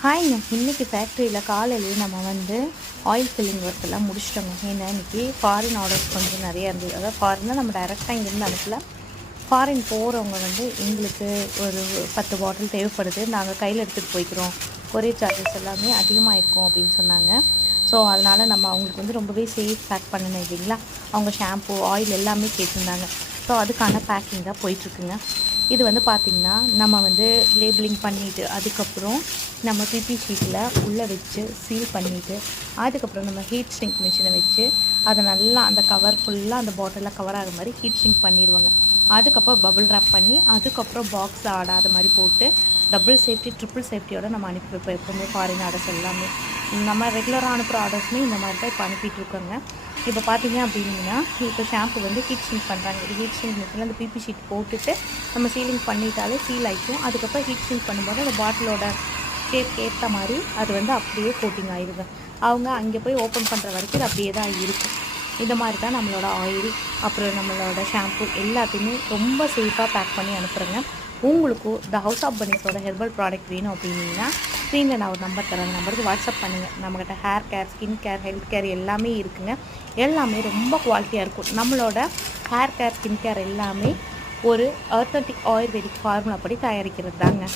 ஹாய்ங்க. இன்றைக்கி ஃபேக்ட்ரியில் காலையிலேயே நம்ம வந்து ஆயில் ஃபில்லிங் ஒர்க் எல்லாம் முடிச்சிட்டோங்க. ஏன்னா இன்றைக்கி ஃபாரின் ஆர்டர்ஸ் கொஞ்சம் நிறையா இருந்தது. அதாவது ஃபாரின்னா நம்ம டைரெக்டாக இங்கேருந்து அனுப்பல. ஃபாரின் போகிறவங்க வந்து எங்களுக்கு ஒரு 10 பாட்டில் தேவைப்படுது, நாங்கள் கையில் எடுத்துகிட்டு போய்க்கிறோம், கொரியர் சார்ஜஸ் எல்லாமே அதிகமாக இருக்கும் அப்படின்னு சொன்னாங்க. ஸோ அதனால் நம்ம அவங்களுக்கு வந்து ரொம்பவே சேஃப் பேக் பண்ணணும் இல்லைங்களா. அவங்க ஷாம்பு ஆயில் எல்லாமே கேட்டிருந்தாங்க. ஸோ அதுக்கான பேக்கிங் தான் போயிட்டுருக்குங்க. இது வந்து பார்த்திங்கன்னா நம்ம வந்து லேபிளிங் பண்ணிவிட்டு அதுக்கப்புறம் நம்ம பிபி ஷீட்டில் உள்ளே வச்சு சீல் பண்ணிவிட்டு அதுக்கப்புறம் நம்ம ஹீட் ஸ்ட்ரிங்க் மிஷினை வச்சு அதை நல்லா அந்த கவர் ஃபுல்லாக அந்த பாட்டிலில் கவர் ஆகிற மாதிரி ஹீட் ஸ்ட்ரிங்க் பண்ணிடுவாங்க. அதுக்கப்புறம் பபுள் ரேப் பண்ணி அதுக்கப்புறம் பாக்ஸில் ஆடாத மாதிரி போட்டு டபுள் சேஃப்டி ட்ரிபிள் சேஃப்டியோடு நம்ம அனுப்பி வைப்போம். எப்போவுமே ஃபாரின் ஆர்டர்ஸ் எல்லாமே நம்ம ரெகுலராக அனுப்புகிற ஆர்டர்ஸுமே இந்த மாதிரி தான் இப்போ அனுப்பிட்டுருக்கோங்க. இப்போ பார்த்தீங்க அப்படின்னா இப்போ ஷாம்பு வந்து ஹீட் ஸ்ட்ரிங்க் பண்ணுறாங்க. இது ஹீட் ஸ்ட்ரிங்க் மிஷினில் அந்த பிபி ஷீட் போட்டுட்டு நம்ம சீலிங் பண்ணிட்டாலே சீல் ஆகிக்கும். அதுக்கப்புறம் ஹீட் ஸ்ட்ரிங்க் பண்ணும்போது அந்த பாட்டிலோட ஷேப்க்கு ஏற்ற மாதிரி அது வந்து அப்படியே கோட்டிங் ஆயிடுங்க. அவங்க அங்கே போய் ஓப்பன் பண்ணுற வரைக்கும் இது அப்படியே தான் இருக்கும். இந்த மாதிரி தான் நம்மளோட ஆயில் அப்புறம் நம்மளோட ஷாம்பு எல்லாத்தையுமே ரொம்ப சேஃபாக பேக் பண்ணி அனுப்புகிறேங்க. உங்களுக்கும் த ஹவுஸ் ஆஃப் பன்னீஸோட ஹெர்பல் ப்ராடக்ட் வேணும் அப்படின்னா ஸ்க்ரீனில் நான் ஒரு நம்பர் தரேன். அந்த நம்பருக்கு வாட்ஸ்அப் பண்ணுங்கள். நம்மக்கிட்ட hair care, skin care, health care எல்லாமே இருக்குங்க. எல்லாமே ரொம்ப குவாலிட்டியாக இருக்கும். நம்மளோட ஹேர் கேர், ஸ்கின் கேர் எல்லாமே ஒரு ஆத்தென்டிக் ஆயுர்வேதிக் ஃபார்முலா படி தயாரிக்கிறது தாங்க.